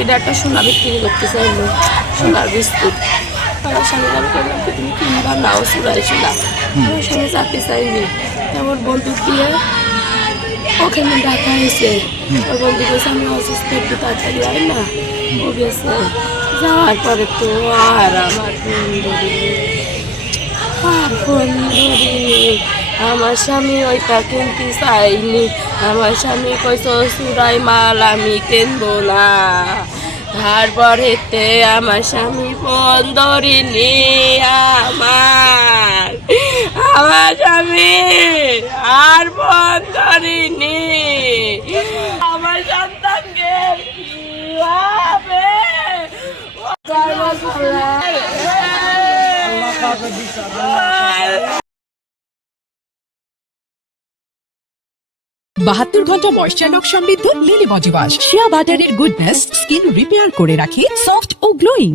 এটা একটা সোনা বিক্রি করতে চাইলো, সোনার বিস্কুট। আমার স্বামী আমি করলাম কি তুমি কিনবা নাও চুরাই সোনা, আমার স্বামী যাতে চাইনি। আমার বন্দুক দিয়ে ওখানে ডাকা হয়েছে, ওই বন্ধু গেছে আমি অসুস্থ একটু তাড়াতাড়ি হয় না, ও গেছে। যাওয়ার পরে তো আর আমার ফোন ধরি আমার স্বামী ওইটা কিনতে চাইনি। আমার স্বামী কইস চুরাই মাল আমি কিনবো না। তারপরেতে আমার স্বামী ফোন ধরিনি, আমার আমার স্বামী আর ফোন ধরিনি। আমার সন্তানকে কি হবে? বাহাত্তর ঘন্টা ময়েশ্চার লোক সমৃদ্ধ লিলি বডি ওয়াশ, শিয়া বাটারের গুডনেস স্কিন রিপেয়ার করে রাখে সফট ও গ্লোয়িং।